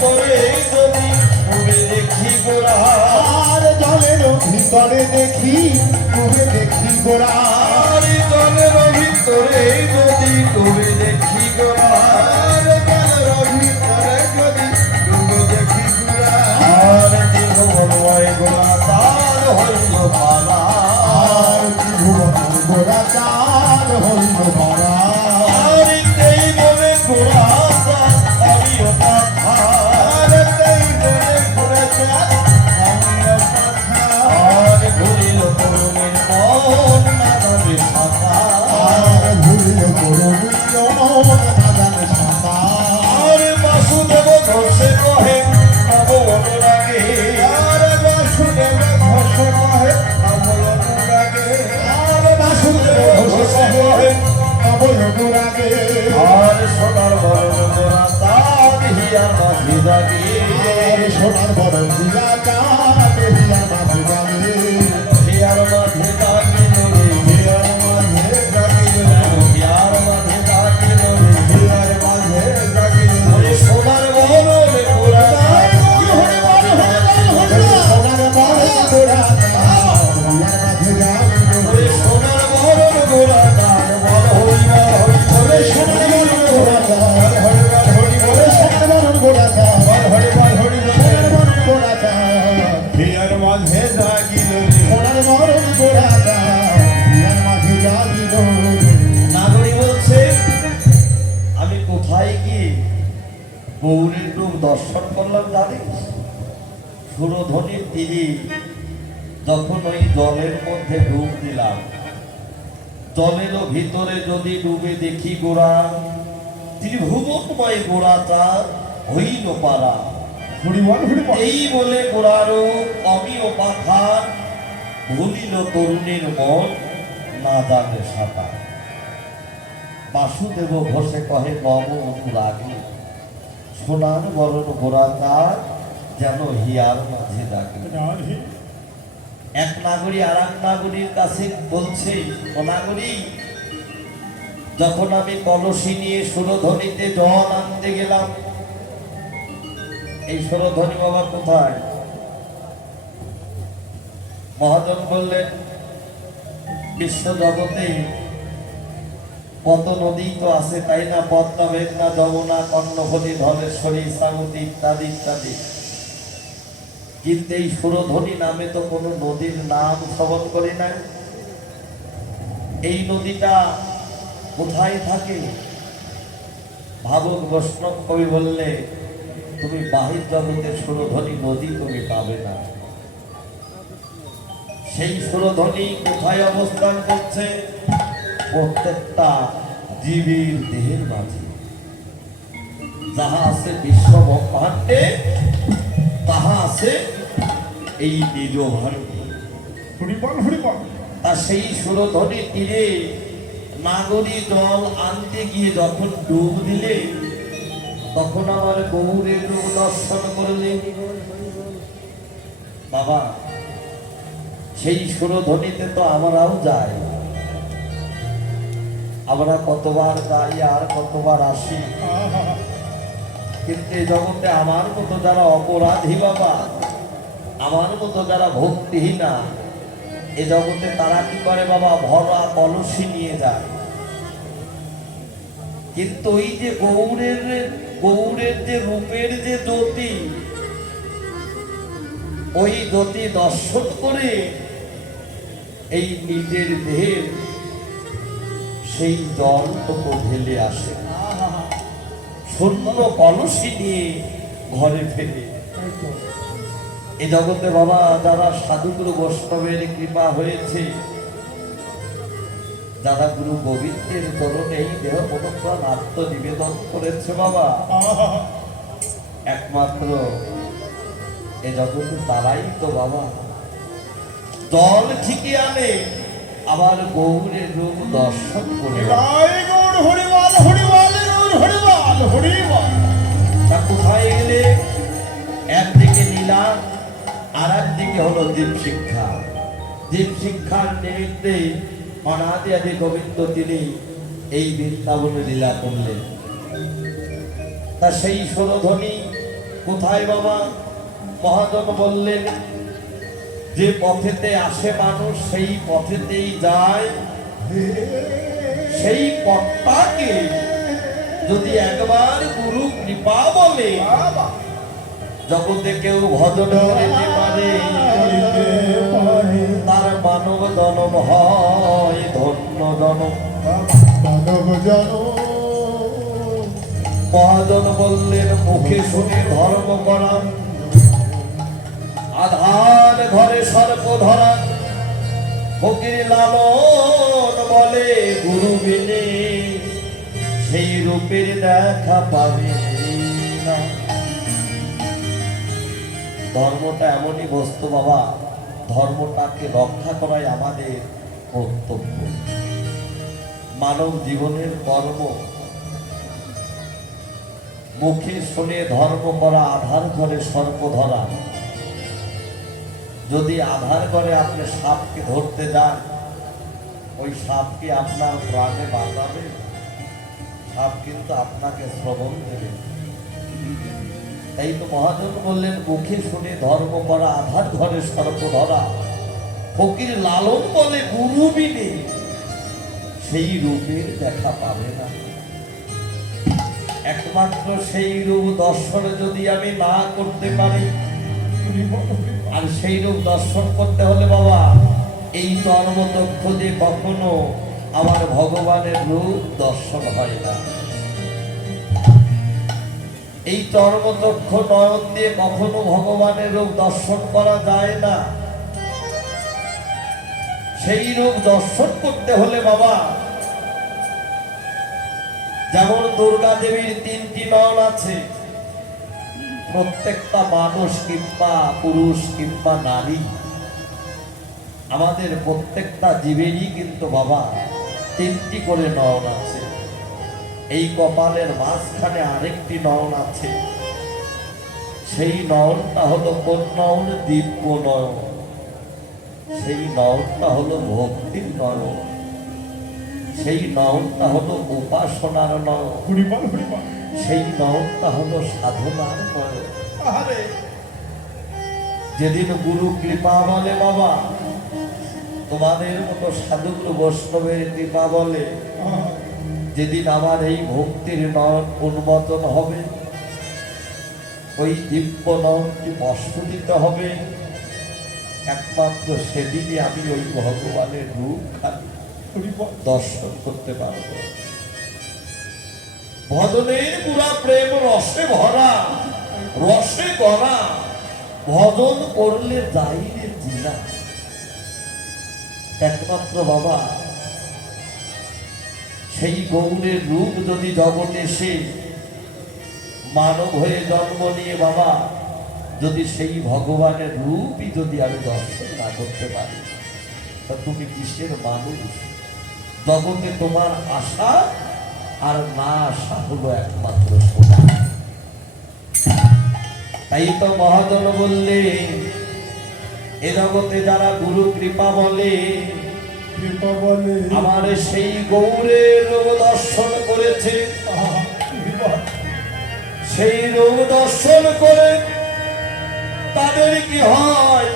ভিতরে যদি ডুবে দেখি গোড়া, আর জলের ভিতরে দেখি ডুবে দেখি গোড়া, আর জলের ভিতরে যদি ডুবে দেখি গোড়া, আর জলের ভিতরে যদি ডুবে দেখি গোড়া, আর দেহ বলয় গোড়া তার হইল পালা, আর জীবন গোড়া চার হইল পারা, আর এই বলে গোড়া তার আমিও কথা, আর তাই বলে গোড়া চার আমিও কথা, আর ঘুরিল তরুণের মন নাদাবে সাথা, আর ভুলিয়ে করবিল নাদান সাতা, আর বাসুদেব ঘোষে কহে নব অনুরাগে, আর বাসুদেব ঘোষে কহে নবল অনুরাগে, আর বাসুদেব ঘোষে কহে নবল অনুরাগে, আর সোনার বরণ গোড়া তার হিয়ার মাঝি দাগে, আর সোনার বড় দিলা চাঁদ হিয়া মাঝে যাবে, হিয়ার মাঝি দাগিল রে, হিয়ার মাঝে জাগিল, হিয়ার মাঝি দাগিল রে, হিয়ার মাঝে জাগিল, ওরে সোনার বরণ গোড়া তার সোনার বড় গোড়া হিয়ার মাঝে জাগিল, ওরে সোনার বরণ গোড়া তার বল হইবা হইবে, সোনার বড় গোড়া হরিবার হরিবার, সোনার বড় গোড়া হরিবার হরিবার, সোনার বড় গোড়া হিয়ার মাঝে জাগিল, সোনার বড় গোড়া হিয়ার মাঝে জাগিল, নাগরী বলছে আমি কোথায় গিয়ে গৌরীর রূপ দর্শন করলাম জানিস? সুরধ্বনির তীরে যখন ওই জলের মধ্যে ডুব দিলাম, জলেরও ভিতরে যদি ডুবে দেখি গোড়া, ত্রিভুবনময় গোড়াটা হইল পারা, হরিবার হরিবার, এই বলে গোড়ারও অমিয় পাথার ভুলিল তরুণীর মন না জানে সাঁতার। বাসুদেব ঘোষে কহে নব অনুরাগে, সোনার বরণ গোড়া তার যেন হিয়ার মাঝে দাগে। এক নাগরী আর এক নাগরীর কাছে বলছে, ও নাগরী, যখন আমি কলসি নিয়ে সুরধ্বনিতে জল আনতে গেলাম, এই সুরধ্বনি বাবা কোথায়? মহাজন বললেন বিশ্ব জগতে কত নদী তো আছে তাই না, পদ্মা, মেঘনা, যমুনা, কর্ণফলী, ধলেশ্বরী, সাগতী ইত্যাদি ইত্যাদি, কিন্তু এই সুরধ্বনি নামে তো কোনো নদীর নাম শ্রবণ করি নাই। এই নদীটা কোথায় থাকে? ভাবুক বৈষ্ণব কবি বললে তুমি বাহির জগতের সুরধ্বনি নদী তুমি পাবে না। সেই সুরধ্বনি কোথায় অবস্থান করছে? প্রত্যেকটা জীবের দেহের মাঝে। যাহা আছে বিশ্ব ব্রহ্মাণ্ডে তাহা আছে এই নিজ ভারতে। হরিবার হরিবার, তা সেই সুরধ্বনি তীরে নাগরী জল আনতে গিয়ে যখন ডুব দিলে, তখন আমার গৌরের রূপ দর্শন করলে। বাবা, সেই সুরধ্বনিতে তো আমরাও যাই, আমরা কতবার যাই আর কতবার আসি, কিন্তু এই জগতে আমার মতো যারা অপরাধী বাবা, আমার মতো যারা ভক্তিহীনা, এ জগতে তারা কি করে বাবা? ভরা কলসি নিয়ে যায়। কিন্তু ওই যে গৌরের যে রূপের যে জ্যোতি, ওই জ্যোতি দর্শন করে এই নিজের দেহের সেই জল তো ঢেলে আসে, শূন্য কলসি নিয়ে ঘরে ফেরে। এ জগতে বাবা যারা সাধুগুরু বৈষ্ণবের কৃপা হয়েছে, যারা গুরু গোবিন্দের চরণে এই দেহ মনোপ্রাণ আত্মনিবেদন করেছে বাবা, একমাত্র এ জগতে তারাই তো বাবা জল ঠিকই আনে, আবার গৌরের রূপ দর্শন করে। গৌর হরিবাল হরিবাল, গৌর হরিবাল হরিবাল। তা কোথায় গেলে? একদিকে নীলা, আর একদিকে হলো দীপ শিক্ষা। দীপ শিক্ষার নিমিত্তে অনাদি আদি গোবিন্দ তিনি এই বৃন্দাবনে লীলা করলেন। তা সেই সুরধ্বনি কোথায় বাবা? মহাজন বললেন, যে পথেতে আসে মানুষ সেই পথেতেই যায়। সেই পথটাকে যদি একবার গুরু কৃপা বলে জগতে কেউ ভজন করিতে পারে, তার মানব জনম হয় ধন্য জনম। মানব জন মহাজন বললেন, মুখে শুনে ধর্ম করা, আধার ঘরে সর্প ধরা, ফকির লালন বলে গুরু বিনে সেই রূপের দেখা পাবে না। ধর্মটা এমনই বস্তু বাবা, ধর্মটাকে রক্ষা করাই আমাদের কর্তব্য। মানব জীবনের কর্ম মুখে শুনে ধর্ম করা, আধার ঘরে সর্প ধরা। যদি আধার ঘরে আপনি সাপকে ধরতে যান, ওই সাপকে আপনার প্রাণে বাঁচাবে? সাপ কিন্তু আপনাকে শ্রবণ দেবে। তাই তো মহাজন বললেন, মুখে শুনে ধর্ম করা, আধার ঘরে সর্প ধরা, ফকির লালন বলে গুরু বিনে সেই রূপের দেখা পাবে না। একমাত্র সেই রূপ দর্শন যদি আমি না করতে পারি, আর সেই রূপ দর্শন করতে হলে বাবা এই চর্মচক্ষু দিয়ে কখনো আমার ভগবানের রূপ দর্শন হয় না। এই চর্মচক্ষু নয়ন দিয়ে কখনো ভগবানের রূপ দর্শন করা যায় না। সেই রূপ দর্শন করতে হলে বাবা, যেমন দুর্গা দেবীর 3টি নয়ন আছে, প্রত্যেকটা মানুষ কিংবা পুরুষ কিংবা নারী, আমাদের প্রত্যেকটা জীবেরই কিন্তু বাবা 3টি করে নয়ন আছে। এই কপালের মাঝখানে আরেকটি নয়ন আছে। সেই নয়নটা হলো কোন নয়ন? দিব্য নয়ন। সেই নয়নটা হলো ভক্তির নয়ন। সেই নয়নটা হলো উপাসনার নয়ন। সেই নয়নটা হলো সাধনার নয়ন। যেদিন গুরু কৃপা বলে বাবা, তোমাদের মতো সাধুগুরু বৈষ্ণবের কৃপা বলে, যেদিন আমার এই ভক্তির নয়ন উন্মোচন হবে, ওই দিব্য নয়নটি প্রস্ফুটিত হবে, একমাত্র সেদিনই আমি ওই ভগবানের রূপ দর্শন করতে পারব। ভজনের পুরা প্রেম রসে ভরা, রসে গড়া, ভজন করলে যাইলে জিনা। একমাত্র বাবা সেই গৌরের রূপ যদি জগতে এসে মানব হয়ে জন্ম নিয়ে বাবা, যদি সেই ভগবানের রূপই যদি আমি দর্শন না করতে পারি, তা তুমি কিসের মানুষ? জগতে তোমার আশা আর না আশা হলো একমাত্র সোনা। তাই তো মহাজন বললে, এ জগতে যারা গুরু কৃপা বলে, আমার সেই গৌরের রূপ দর্শন করেছে, সেই রূপ দর্শন করে তাদের কি হয়?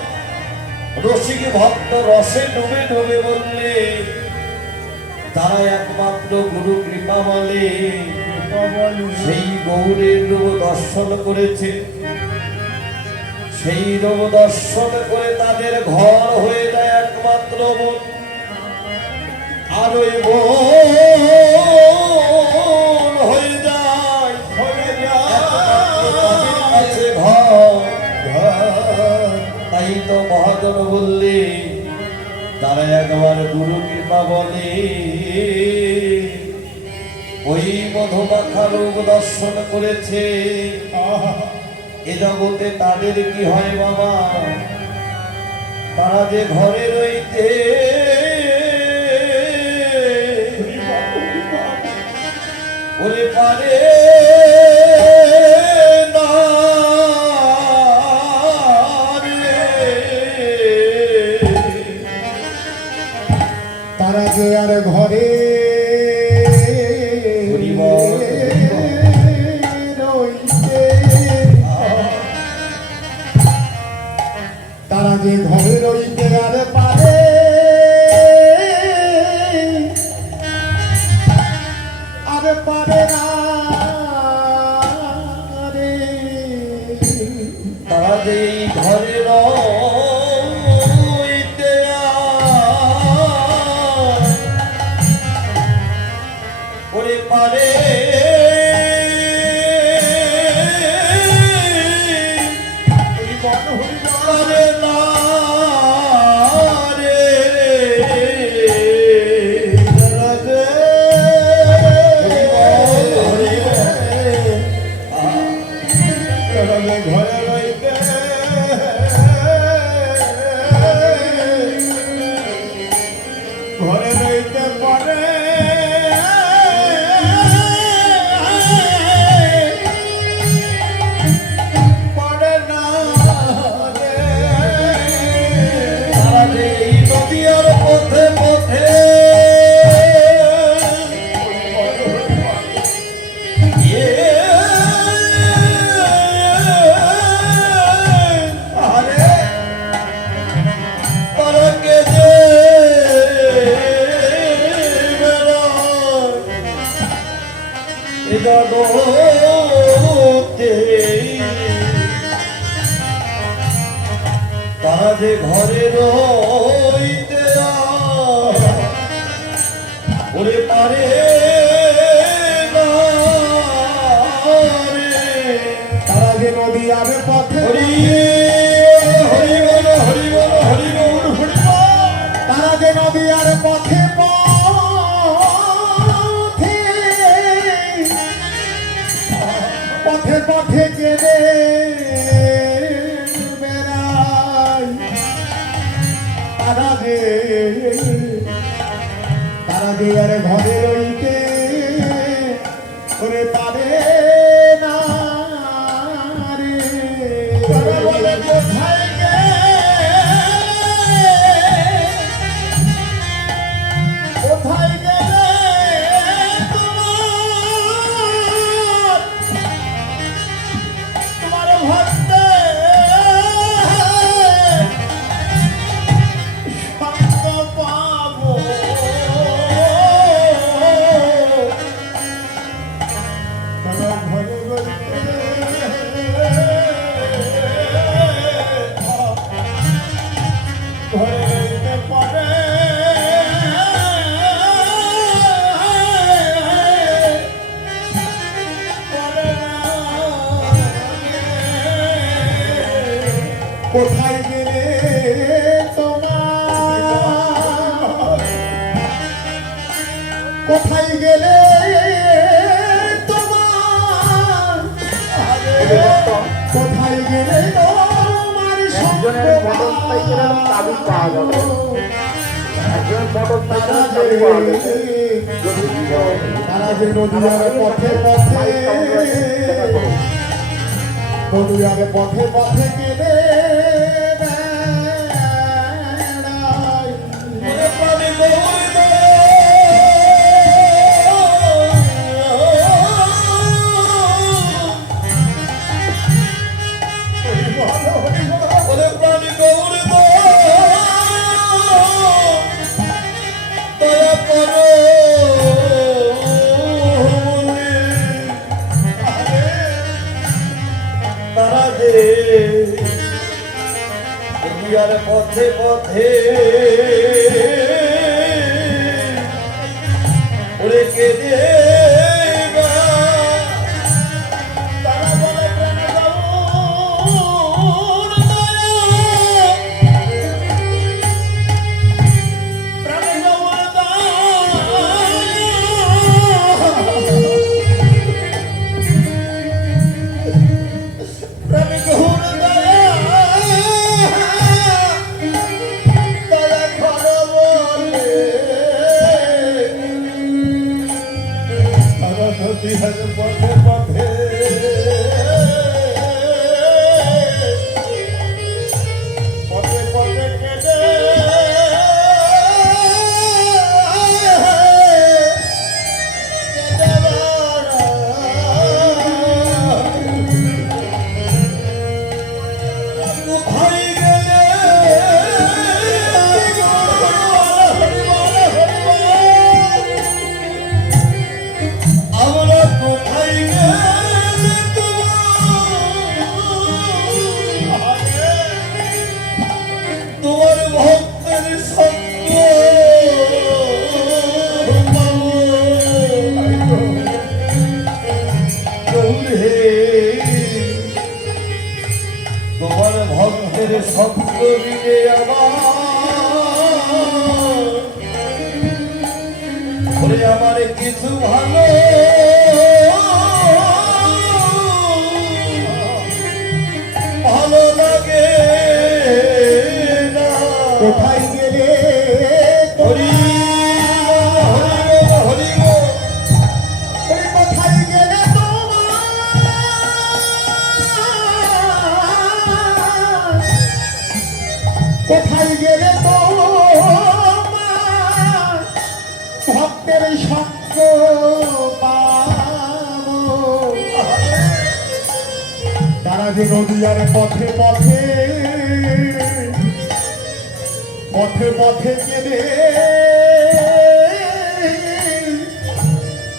রসিক ভক্ত রসে ডুবে ডুবে বললে, তারা একমাত্র গুরু কৃপা বলে সেই গৌরের রূপ দর্শন করেছে। সেই রূপ দর্শন করে তাদের ঘর হয়ে যায় একমাত্র মন। আর ওই মন হয়ে যায় কাছে ঘর। তাই তো মহাজন বললে, তারা একবার গুরু কৃপা বলে, ওই মধুমাখা রূপ দর্শন করেছে। এ জগতে তাদের কি হয় বাবা? তারা যে ঘরে রইতে ওরে পারে না রে, তারা যে আর ঘরে রইতে দোতে তারা যে ঘরে রইতে ওরে পারে না রে। তারা যে নদী আরে পথে হরি হরি বল হরি বল হরি বল হরি বল। তারা যে নদী আর পথে পথে পথে পথে কেঁদে বেড়ায় তারা যে আর ঘরে রইতে করে পারে না রে। তারা বলে কোথায় কোথায় গেলে তোমার ভক্তে সঙ্গ পাবো। তারা ঘরে রইতে ঘরে রইতে পারে কোথায় গেলে তোমার কোথায় গেলে তোমার কোথায় গেলে তোমার একজনের মোটরসাইকেলের চাবি পাওয়া যাবে। একজনের মোটরসাইকেলের চাবি পাওয়া যাবে। যদি তারা যে নদীয়ার পথে পথে নদীয়ার পথে পথে গেলে ওরে প্রাণে গৌর দে ওরে প্রাণে গৌর দে দয়া করো তারা যে দুনিয়ার পথে পথে ওরে কেঁদে তারা বলে প্রাণ গৌর দয়া, প্রাণ গৌর দয়া, প্রাণ গৌর দয়া, দয়া করো বলে তারা নদীয়ার পথে পথে পথে পথে কেটে কোথায় গেলে আমরা কোথায় গেলে তোমার ভক্তের সঙ্গ হে তোমার ভক্তের শব্দ মিলে আমার কিছু ভালো ভালো লাগে না। কোথায় গেলে হরি হরি হরি ওরে কোথায় গেলে তোমার কোথায় গেলে তোমার ভক্তের সঙ্গ পাবো। তারা যে নদীয়ার পথে পথে পথে পথে কেঁদে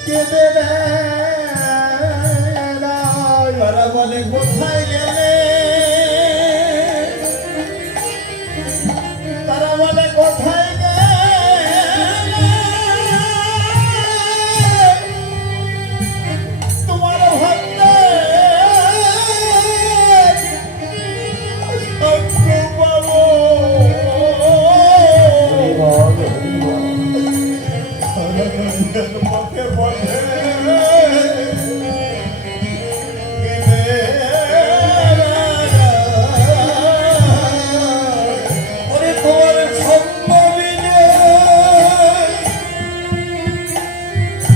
কেঁদে কোথায় গেলে তারা বলে কোথায় গেলে তোমার ভক্ত পাবো পথে পথে ওরে তোমার সম্ভবিনে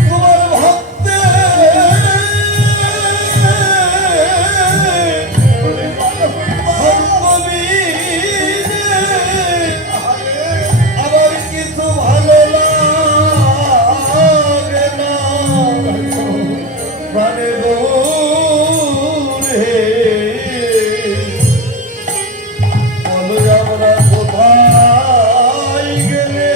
তোমার ভক্তে সম্ভবিনে আবার কিছু ভালো লাগে না প্রাণে দৌড়ে বলো আমরা কোথায় গেলে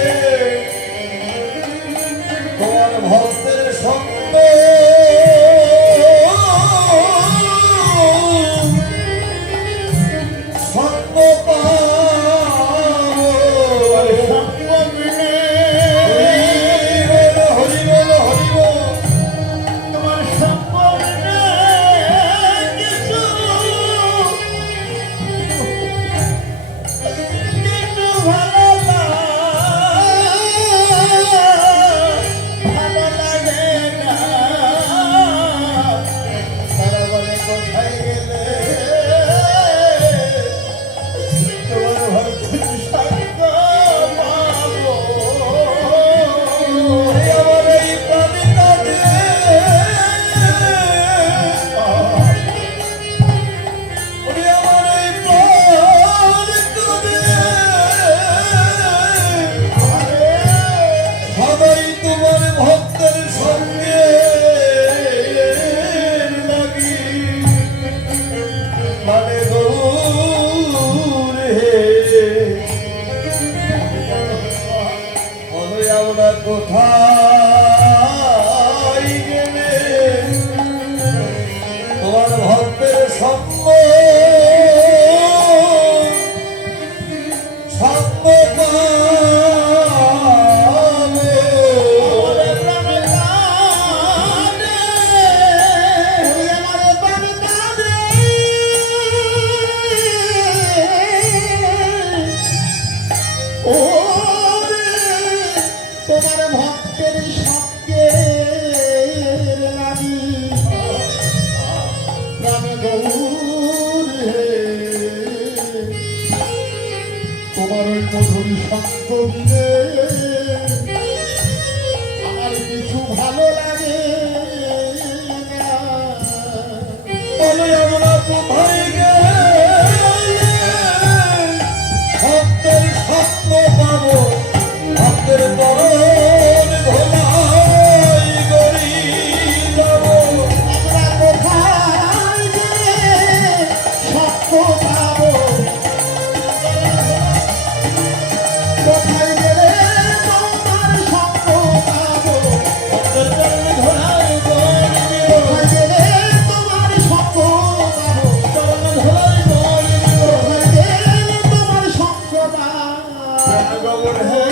তোমার ভক্তের সঙ্গ সঙ্গ পাবো হরি বল হরি বল তোমার সম্ভব কিছু কিছু ভালো লাগে না তারা বলে কোথায় গেলে তোমার ভক্তের সঙ্গ পাবো আমার এই প্রাণে কাঁদে ওরে আমার এই প্রাণে কাঁদে সবাই তোমার ভক্তের সঙ্গে লাগি মানে দৌড়ে বলো আমরা কোথায় গেলে তোমার ভক্তের সঙ্গ সঙ্গ পাবো তোমার ভক্তের সঙ্গে লাগি প্রাণে গৌরে তোমার ওই মধুর সঙ্গ মিলে আমার কিছু ভালো লাগে না বলো আমরা কোথায় গেলে ভক্তের সঙ্গ পাবো ভক্তের তরণ ধোলাই গড়ি যাবো আমরা কোথায় গেলে সত্য পাবো কোথায় গেলে তোমার সত্য পাবো ভক্তের তরণ ধোলাই গড়ি কোথায় গেলে তোমার সত্য পাবো তরণ ধোলাই গড়ি কোথায় গেলে তোমার সত্য পাবো গগন হে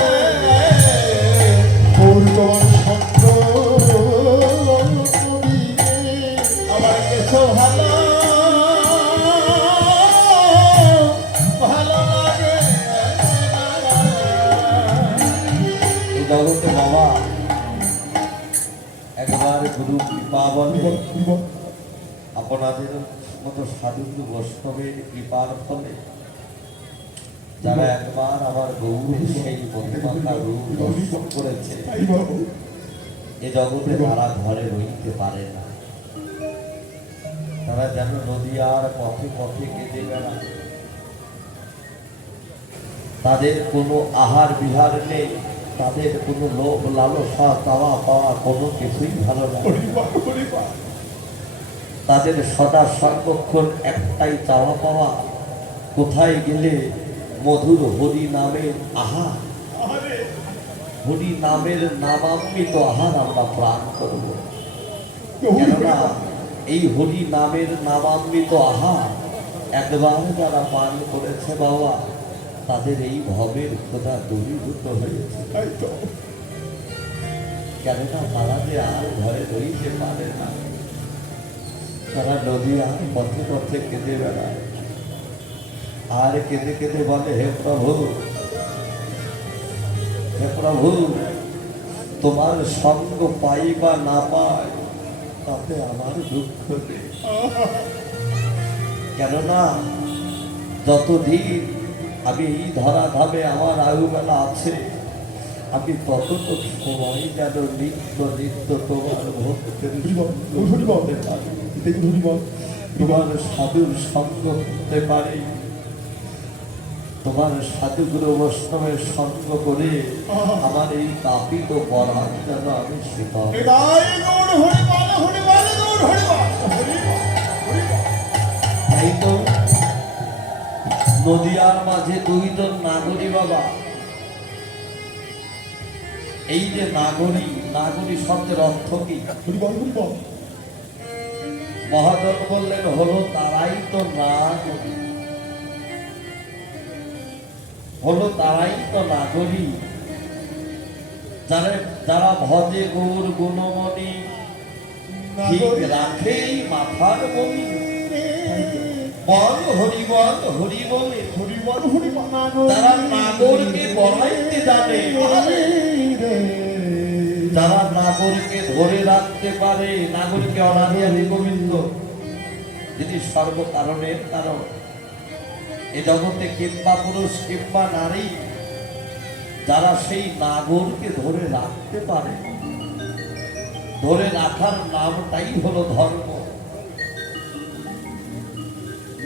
ওর তোমার সত্য আমার কিছু ভালো ভালো লাগে এই জগতে বাবা একবার গুরু কৃপা বলে আপনাদের মতো সাধু বৈষ্ণবের কৃপার ফলে যারা একবার আমার গৌরী সেই মহিমাতা রূপ দর্শন করেছে এ জগতে তারা ঘরে রইতে পারে না তারা যেন নদীয়ার পথে পথে কেঁদে বেড়ায় তাদের কোনো আহার বিহার নেই তাদের কোনো লোভ লালসা চাওয়া পাওয়া কোনো কিছুই ভালো লাগে না। তাদের সদা সর্বক্ষণ একটাই চাওয়া পাওয়া কোথায় গেলে মধুর হরি নামের আহার হরি নামের নামামৃত আহার আমরা প্রাণ করব কেননা এই হরি নামের নামামৃত আহার একবার যারা পান করেছে বাবা, তাদের এই ভবের খোদা দূরীভূত হয়েছে। তাই তো কেননা তারা যে আর ঘরে রইতে পারে না, তারা নদী আর পথে পথে কেঁদে বেড়ায়, আর কেঁদে কেঁদে বলে, হে প্রভু, হে প্রভু, তোমার সঙ্গ পাই বা না পাই তাতে আমার দুঃখ নেই। কেননা যতদিন আমি এই ধরা ধামে আমার আয়ু বেলা আছে, আমি ততটুকু সময় যেন নিত্য নিত্য তোমার ভক্তের হরি বল হতে পারি, হরি বল তোমার সাধুর সঙ্গ হতে পারি, তোমার সাধুগুরু বৈষ্ণবের সঙ্গ করে আমার এই তাপিত পরাণ যেন আমি শিখা। হৃদয় গৌর হরি বল হরি বল গৌর হরি বল হরি বল হরি বল। তাই তো নদিয়ার মাঝে দুইজন নাগরী বাবা, এই যে নাগরী, নাগরী শব্দের অর্থ কি? হরি বল হরি বল। মহাজন বললেন, হলো তারাই তো নাগরী, হলো তারাই তো নাগরী যারা যারা ভজে গৌর গুণমণি, ঠিক রাখেই মাথার মণি। বল হরি বল হরি বলে, হরি বল হরি বল। যারা নাগরকে বলাইতে জানে, যারা নাগরকে ধরে রাখতে পারে, নাগরকে অনাদি আদি গোবিন্দ যিনি সর্বকারণের কারণ, এ জগতে কিংবা পুরুষ কিংবা নারী, যারা সেই নাগরকে ধরে রাখতে পারে, ধরে রাখার নামটাই হলো ধর্ম।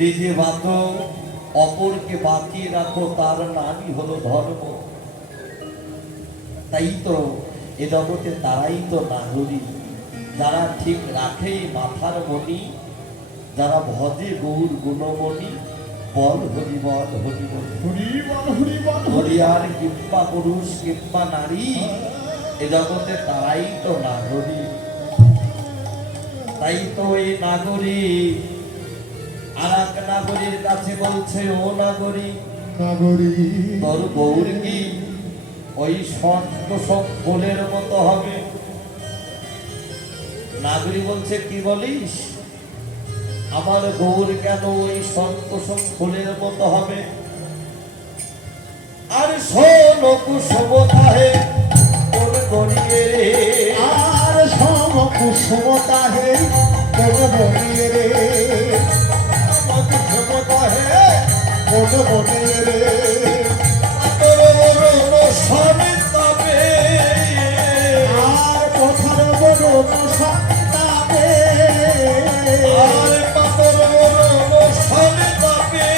নিজে বাঁচো, অপরকে বাঁচিয়ে রাখো, তার নামই হলো ধর্ম। তাই তো এ জগতে তারাই তো নাগরী, যারা ঠিক রাখে মাথার মণি, যারা ভজে গৌর গুণমণি। বল হরি বল হরি বল। হরি বল হরি বল। হরিয়ার কিংবা পুরুষ কিংবা নারী, এ জগতে তারাই তো নাগরী। তাই তো এই নাগরী আর এক নাগরীর কাছে বলছে, ও নাগরী, নাগরী তোর গৌর কি ওই সব ফুলের মতো হবে? নাগরী বলছে, কি বলিস? আমার গৌর কেন ওই সন্তোষম ফুলের মতো হবে? আর শোন কুসুম তাহে কোন গড়িয়ে রে, আর সম কুসুমতা হে কোন বনিয়ে রে, কুসুমতা হে কোন বনিয়ে রে। তোর বরণ সবে তবে, আর পথার বরণ সন্তাবে, আর পাতর বরণ সবে তবে,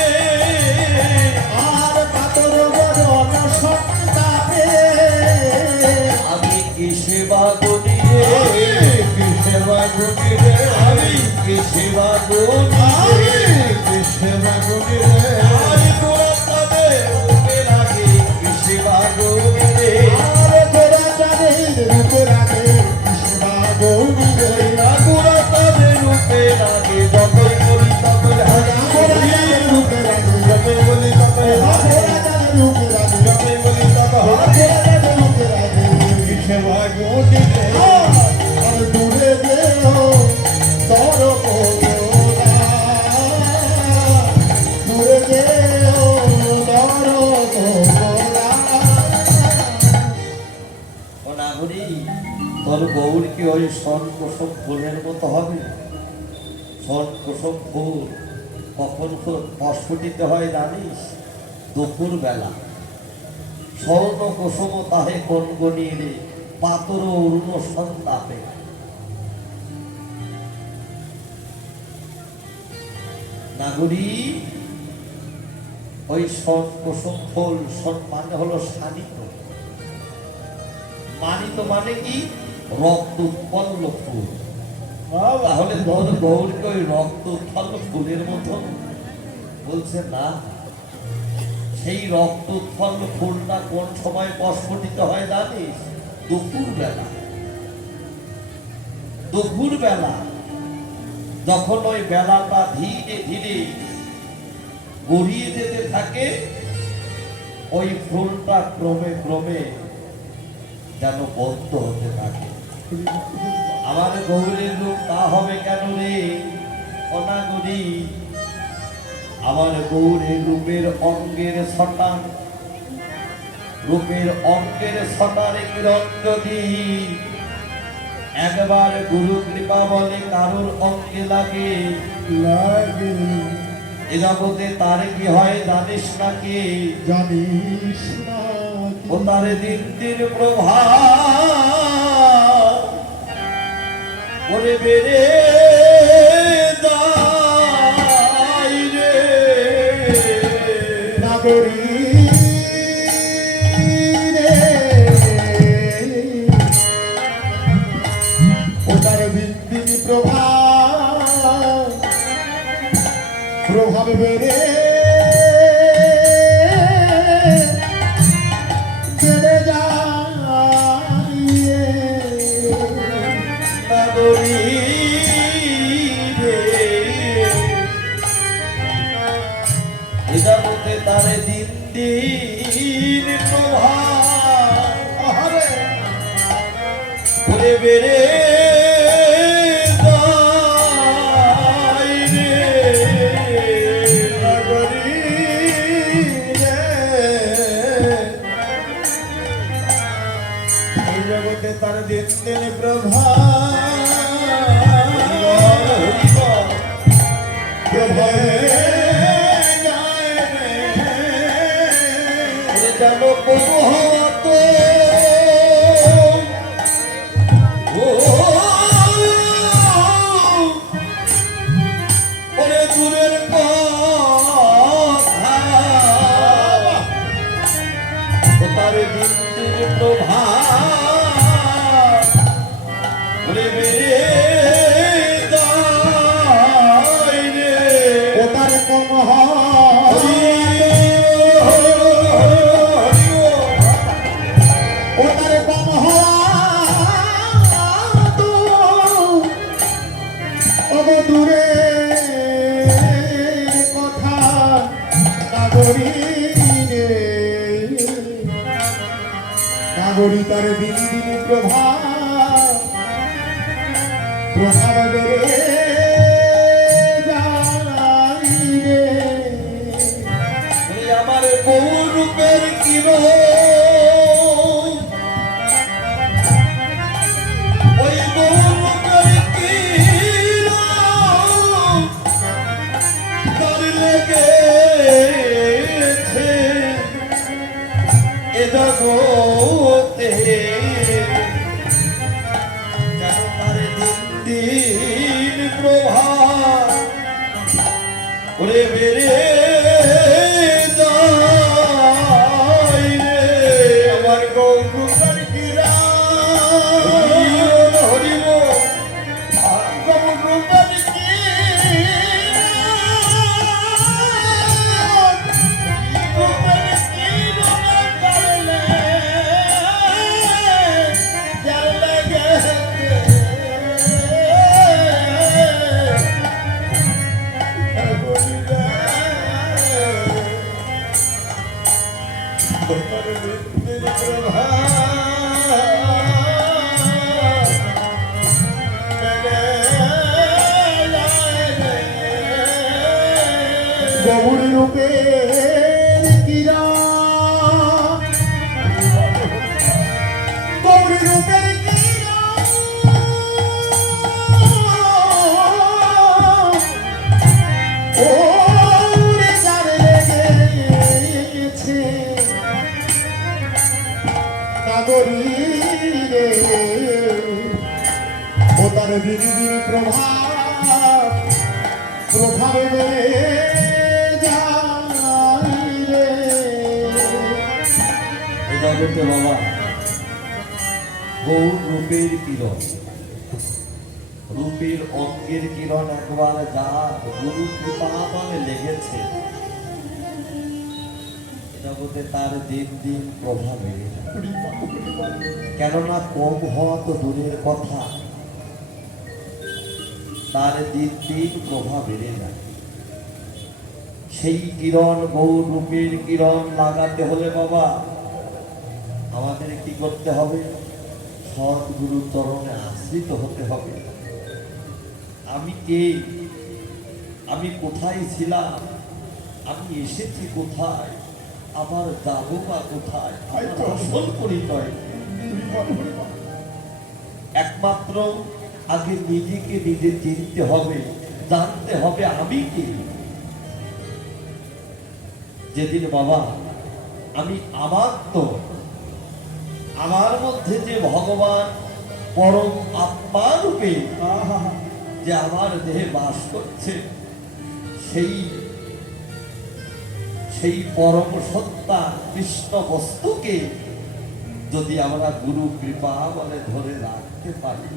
আর পাতর বরণ সন্তাবে। আমি কি সেবা করি রে, কি সেবা গুনি রে, আমি কি সেবা করি আমি রে, কি সেবা গুনি রে। আমি তোরা তাদের রূপে লাগে কি সেবা করি রে, আর তোরা চাঁদের রূপে রাখে কি সেবা গুনি রে। না তোরা তাদের রূপে লাগে, যতই করি ততই হারি, তোরা চাঁদের রূপে রাখে, যতই বলি ততই হারি, তোরা চাঁদের রূপে রাখে, যতই বলি ততই তোরা হারি। চাঁদের রূপে রাখে কি সেবা গুনি রে। আর দূরে গেও তোর কোলা, দূরে গেও তোর কোলা। ও নাগরী, তোর গৌর কি ওই সন কুসুম ফুলের মতো হবে? সন কুসুম ফুল কখন প্রস্ফুটিত হয় জানিস? দুপুর বেলা। স্বর্ণ কুসুম তাহে কোন গণিয়ে রে, পাতর অরুণ সন্তাপে। নাগরী, ওই সন কুসুম ফুল, সন মানে হলো শানিত, মানিত মানে কি? রক্ত উৎপন্ন ফুল। তাহলে তোর গৌরকে ওই রক্ত উৎপন্ন ফুলের মতো? বলছে না, সেই রক্ত উৎপন্ন ফুলটা কোন সময় প্রস্ফুটিত হয় জানিস? দুপুর বেলা। দুপুর বেলা যখন ওই বেলাটা ধীরে ধীরে গড়িয়ে যেতে থাকে, ওই ফুলটা ক্রমে ক্রমে যেন বন্ধ হতে থাকে। আমার গৌরের রূপ তা হবে কেন রে অনাগরি? আমার গৌরের রূপের অঙ্গের ছটা, রূপের অঙ্গের ছটার কিরণ যদি একবার গুরু কৃপা বলে কারোর অঙ্গে লাগে, লাগে এ জগতে তার কি হয় জানিস নাকি? জানিস না ও তার দিন দিন প্রভাব করে বেড়ে যায় রে নাগরী রে, ও তার বিন্দিনী প্রভাব বেড়ে বেড়ে যায় নাগরী রে। এ জগতে তার দিন দিন প্রভাব আহারে করে বেড়ে যায় রে নাগরী রে। এই জগতে তার দিন দিন প্রভাব যেন প্রভাত ওরে দূরের কথা ও তার দিন দিন প্রভাত ওরে বেড়ে যায় রে ও তার কম ও তার কম দূরে কথা নাগরী রে, নাগরী তার দিন দিন প্রভাব বেড়ে যায় রে। আমার গৌরূপের কিরণ ওই গৌরূপের কিরণ তার লেগেছে এ জগতে কেন তার দিন দিন প্রভাব ওরে বেড়ে যায় রে আমার গৌরূপের কিরণ হরিব গৌরূপের গৌর রূপের কিরণ, গৌর রূপের কিরণ ওরে যার লেগেছে নাগরী রে, ও তার দিন দিন প্রভাবে বেড়ে যায় রে। এ জগতে বাবা গৌর রূপের কিরণ, রূপের অঙ্গের কিরণ একবার যা গুরু কৃপা বলে লেগেছে এ জগতে তার দিন দিন প্রভাবে, কেননা কম হওয়া তো দূরের কথা তার দিন দিন প্রভাব বেড়ে যায়। সেই কিরণ গৌর রূপের কিরণ লাগাতে হলে বাবা আমাদের কি করতে হবে? সদ্গুরু চরণে আশ্রিত হতে হবে। আমি কে? আমি কোথায় ছিলাম? আমি এসেছি কোথায়? আবার যাবো বা কোথায়? আমার আসল পরিচয় একমাত্র আগে নিজেকে নিজে চিনতে হবে, জানতে হবে আমি কে। যেদিন বাবা আমি আমার মধ্যে যে ভগবান পরম আত্মা রূপে যে আমার দেহে বাস করছে, সেই পরম সত্তা কৃষ্ণ বস্তুকে যদি আমরা গুরু কৃপা বলে ধরে রাখতে পারি,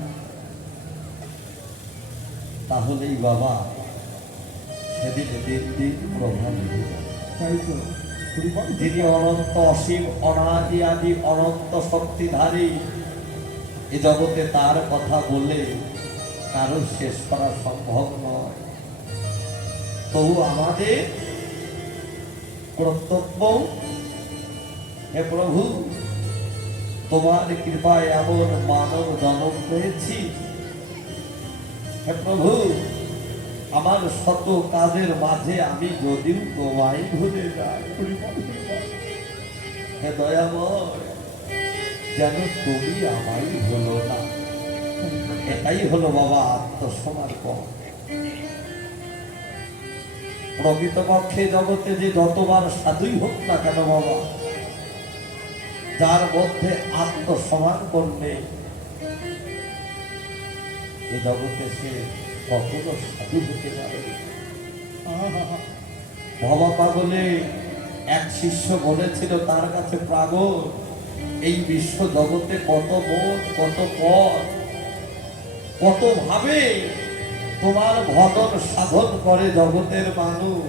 তাহলেই বাবা সেদিন দিন দিন প্রভাব বেড়ে যাবে। যিনি অনন্ত অসীম অনাদি আদি অনন্ত শক্তিধারী, এ জগতে তার কথা বলে কারো শেষ করা সম্ভব নয়। তবু আমাদের কর্তব্য, হে প্রভু তোমার কৃপায় এমন মানব জন্ম পেয়েছি, হে প্রভু আমার শত কাজের মাঝে আমি যদিও তোমায় ভুলে যাই, হে দয়াময় যেন তুমি আমায় ভুলো না। এটাই হলো বাবা আত্মসমর্পণ। প্রকৃতপক্ষে জগতে যে যতবার সাধুই হোক না কেন বাবা, যার মধ্যে আত্মসমর্পণ নেই, এ জগতে সে কখনো সাধু হতে পারে। ভবা পাগলে এক শিষ্য বলেছিল তার কাছে, পাগল এই বিশ্ব জগতে কত মন, কত পথ, কত ভাবে তোমার ভজন সাধন করে জগতের মানুষ,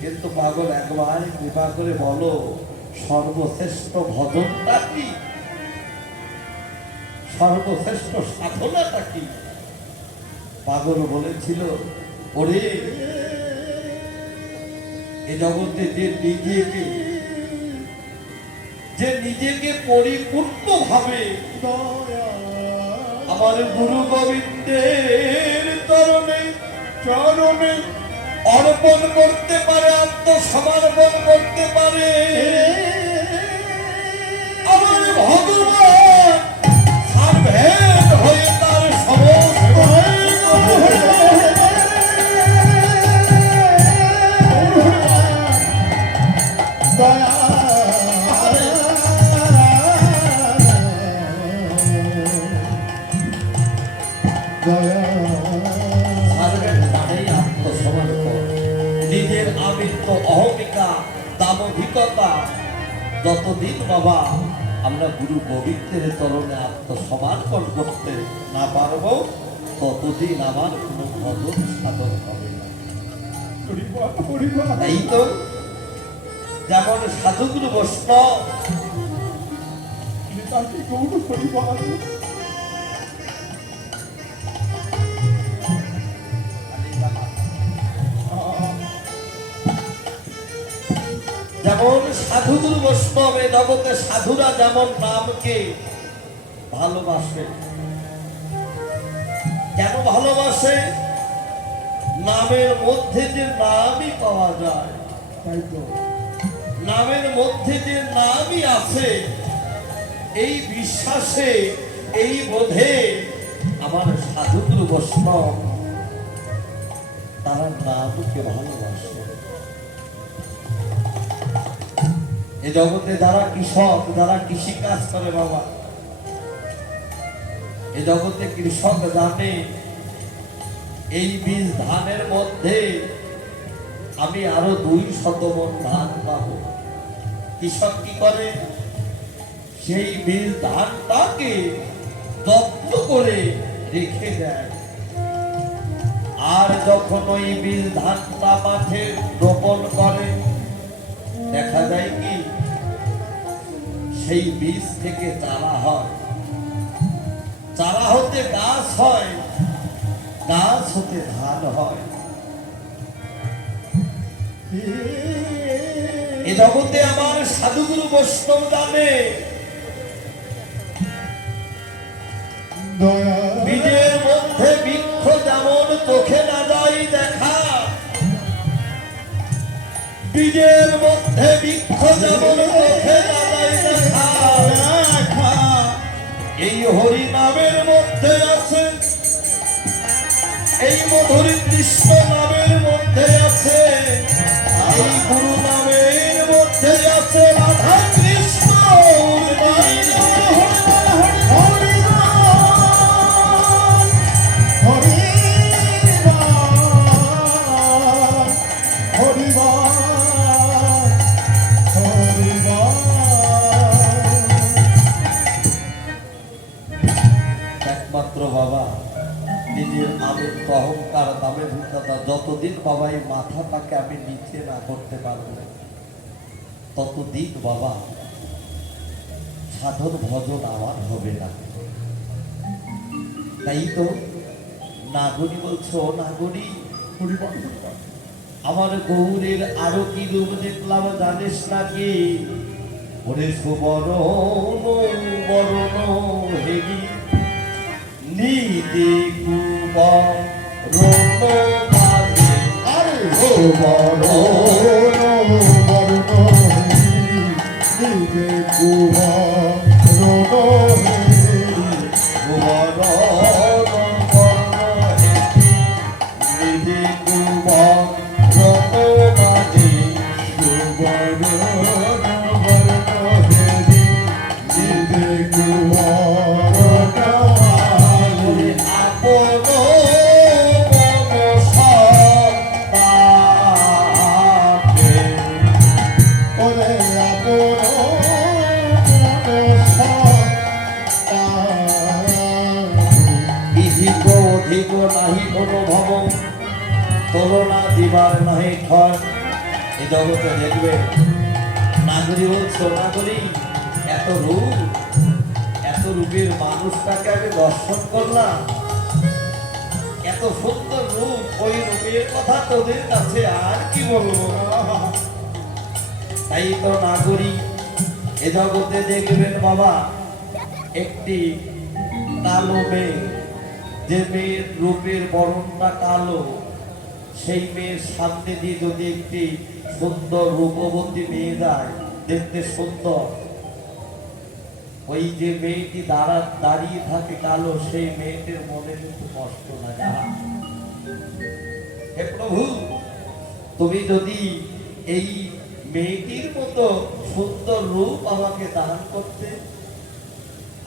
কিন্তু পাগল একবার কৃপা করে বলো সর্বশ্রেষ্ঠ ভজনটা কি, সর্বশ্রেষ্ঠ সাধনাটা কি? পাগল বলেছিল, ওরে এ জগতে যে নিজেকে পরিপূর্ণ ভাবে আমার গুরু গোবিন্দের চরণে অর্পণ করতে পারে, আত্মসমর্পণ করতে পারে, আমার ভগবান সার্ভেন্ট হয়ে তার সমস্ত নিজের আবৃত্ত অহমিকা দামভিকতা যতদিন বাবা আমরা গুরু গোবিন্দের চরণে আত্মসমর্পণ করতে না পারবো, ততদিন আমার কোনো ভজন সাধন হবে না। এই তো যেমন সাধুগুরু বৈষ্ণব যেমন সাধুগুরু বৈষ্ণব, এ জগতে সাধুরা যেমন নামকে ভালোবাসে। কেন ভালোবাসে? নামের মধ্যে যে নামই পাওয়া যায়, নামের মধ্যে যে নামই আছে, এই বিশ্বাসে, এই বোধে আমার সাধুগুরু বৈষ্ণব তারা নামকে ভালোবাসে। এ জগতে যারা কৃষক, যারা কৃষি কাজ করে বাবা, এ জগতে কৃষক জানে এই বীজ ধানের মধ্যে আমি আরো 200 মণ ধান পাবো। কৃষক কি করে? সেই বীজ ধানটাকে যত্ন করে রেখে দেয়, আর যখন ওই বীজ ধানটা মাঠে রোপণ করে, দেখা যায় কি সেই বীজ থেকে চারা হয়, চারা হতে গাছ হয়, গাছ হতে ধান হয়। এ জগতে আমার সাধুগুরু বৈষ্ণব জানে বীজের মধ্যে বৃক্ষ যেমন চোখে না যায় দেখা, বীজের মধ্যে বৃক্ষ যেমন চোখে না যায় দেখা, এই হরি নামের মধ্যে আছে, এই মধুর কৃষ্ণ নামের মধ্যে আছে, এই গুরু নামের মধ্যে আছে রাধা কৃষ্ণ। একমাত্র বাবা নিজের আনন্দ অহংকার দামের ভিন্নতা যতদিন বাবা এই মাথাটাকে আমি নিচে না করতে পারবো ততদিন বাবা সাধন ভজন আমার হবে না। তাই তো নাগরী বলছো, নাগরী আমার গৌরের আরো কি রূপ দেখলাম জানিস নাকি? ওরে সুবরণ বরণ হেরি নীতি কুবরণ মাঝে আরে সুবরণ নাহি কোনো ভব তুলনা দিবার নাহি ঠয়। এ জগতে দেখবে নাগরী বলছো, নাগরী এত রূপের মানুষটাকে আমি দর্শন করলাম, এত সুন্দর রূপ, ওই রূপের কথা তোদের কাছে আর কি বলবো। তাই তো নাগরী এ জগতে দেখবেন বাবা একটি কালো মেয়ে, যে মেয়ের রূপের বরণটা কালো, সেই মেয়ের সামনে দিয়ে যদি একটি সুন্দর রূপবতী মেয়ে যায় দেখতে সুন্দর, ওই যে মেয়েটি দাঁড়িয়ে থাকে কালো, সেই মেয়েটির মনে কিন্তু কষ্ট লাগে। হে প্রভু, তুমি যদি এই মেয়েটির মতো সুন্দর রূপ আমাকে দান করতে,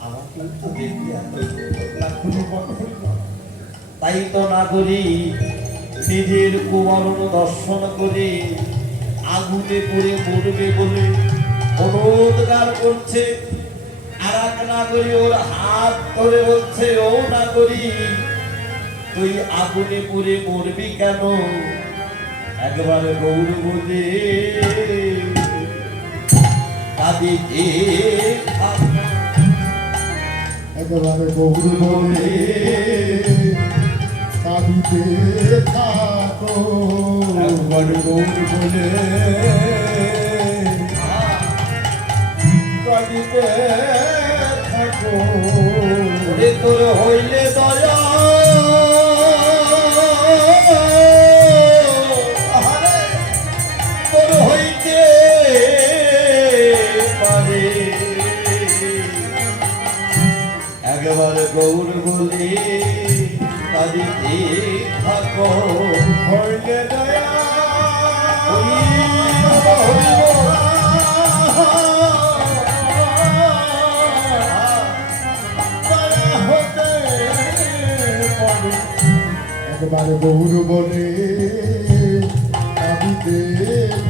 আমাকে তো দেখতে এত তাই তো নাগরী নিজের কুমারণ দর্শন করে আগুনে পড়ে মরবে বলে অনুরোধগার করছে। আর এক নাগরী ওর হাত ধরে বলছে, ও নাগরী তুই আগুনে পড়ে মরবি কেন? একবারে গৌর বলে কাঁদিতে একেবারে গৌর বলে কাঁদিতে থাকো, একবারে গৌর বলে কাঁদিতে থাকো। তোর হইলে দয়া তোর হইতে পারে, একেবারে গৌর বলে কাঁদিতে থাকো। হইলে দয়া একবারে গৌর বলে কাঁদিতে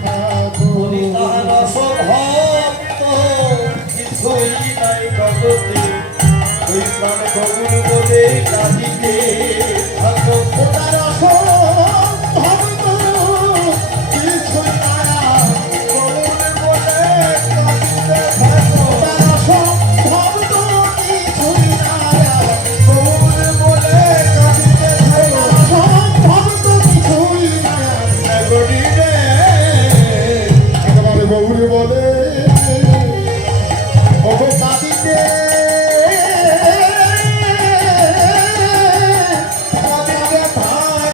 থাকো। তাহার অসভক্ত কিছুই নাই জগতে, ওই প্রাণ গৌর বলে কাঁদিতে